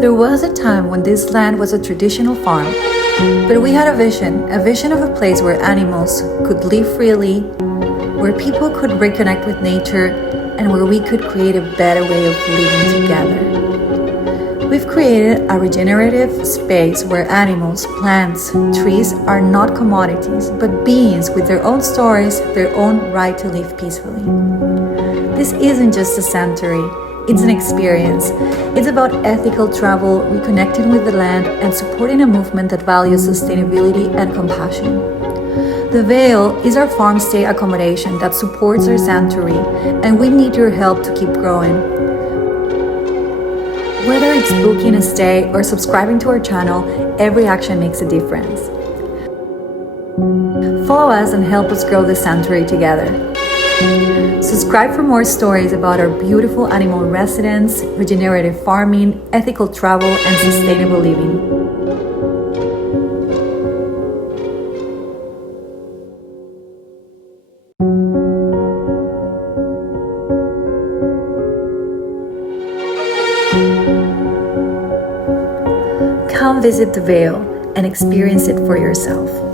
There was a time when this land was a traditional farm, but we had a vision of a place where animals could live freely, where people could reconnect with nature, and where we could create a better way of living together. We've created a regenerative space where animals, plants, trees are not commodities, but beings with their own stories, their own right to live peacefully. This isn't just a sanctuary, it's an experience. It's about ethical travel, reconnecting with the land, and supporting a movement that values sustainability and compassion. The Vale is our farmstay accommodation that supports our sanctuary, and we need your help to keep growing. Whether it's booking a stay or subscribing to our channel, every action makes a difference. Follow us and help us grow the sanctuary together. Subscribe for more stories about our beautiful animal residence, regenerative farming, ethical travel, and sustainable living. Come visit the Vale and experience it for yourself.